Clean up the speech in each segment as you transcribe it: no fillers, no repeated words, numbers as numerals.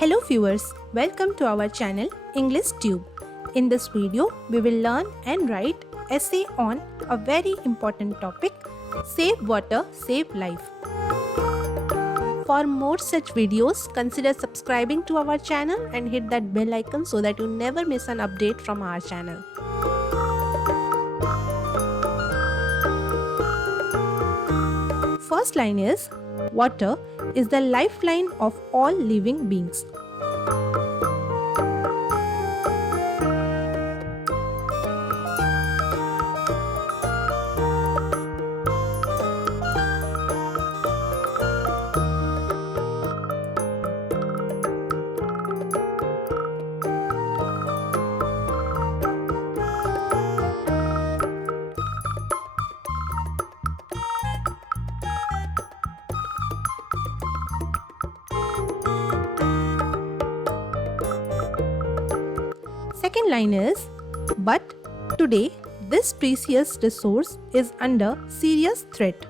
Hello viewers, welcome to our channel English Tube. In this video, we will learn and write essay on a very important topic, Save Water, Save Life. For more such videos, consider subscribing to our channel and hit that bell icon so that you never miss an update from our channel. First line is, water is the lifeline of all living beings. Second line is, but today this precious resource is under serious threat.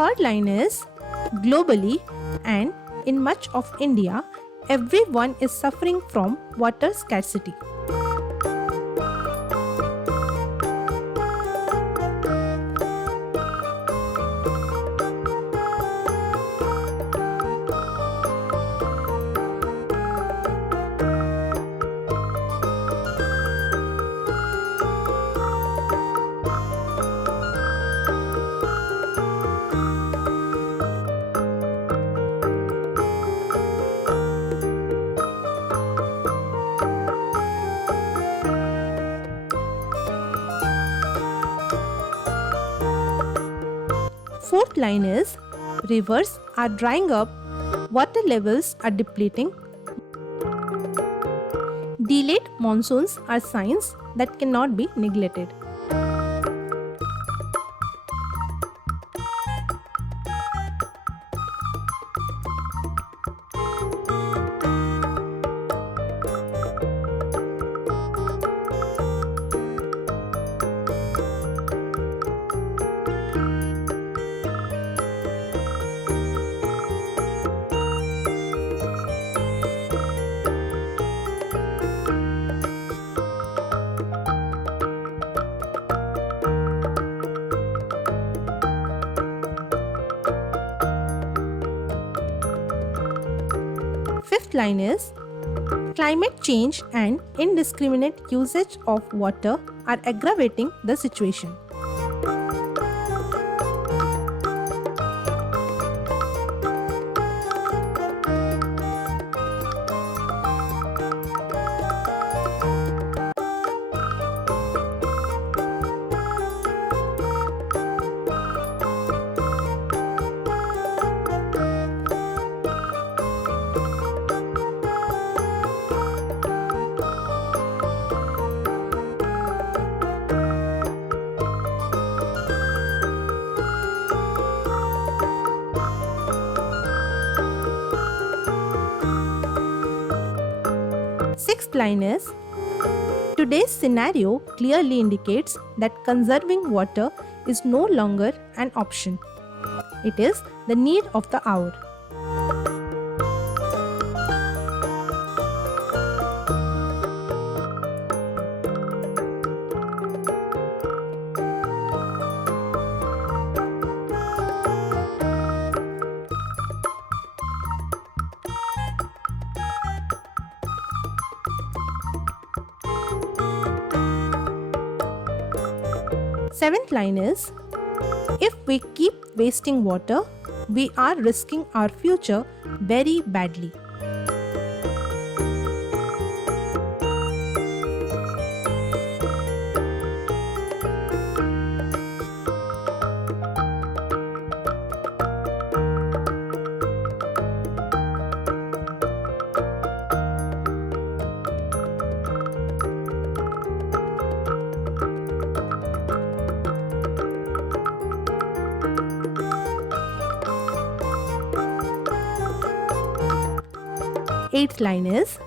Third line is, globally and in much of India, everyone is suffering from water scarcity. Fourth line is, rivers are drying up, water levels are depleting. Delayed monsoons are signs that cannot be neglected. Fifth line is, climate change and indiscriminate usage of water are aggravating the situation. Sixth line is, today's scenario clearly indicates that conserving water is no longer an option. It is the need of the hour. Seventh line is, if we keep wasting water, we are risking our future very badly. Eighth line is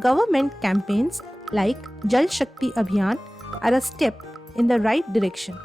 government campaigns like Jal Shakti Abhiyan are a step in the right direction.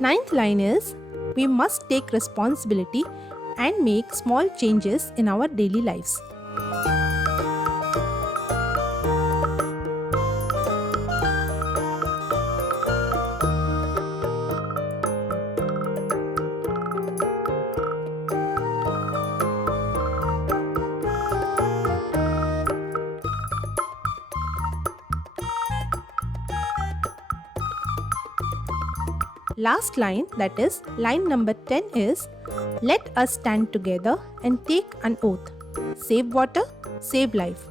Ninth line is we must take responsibility and make small changes in our daily lives. Last line, that is line number 10, is let us stand together and take an oath. Save water, save life.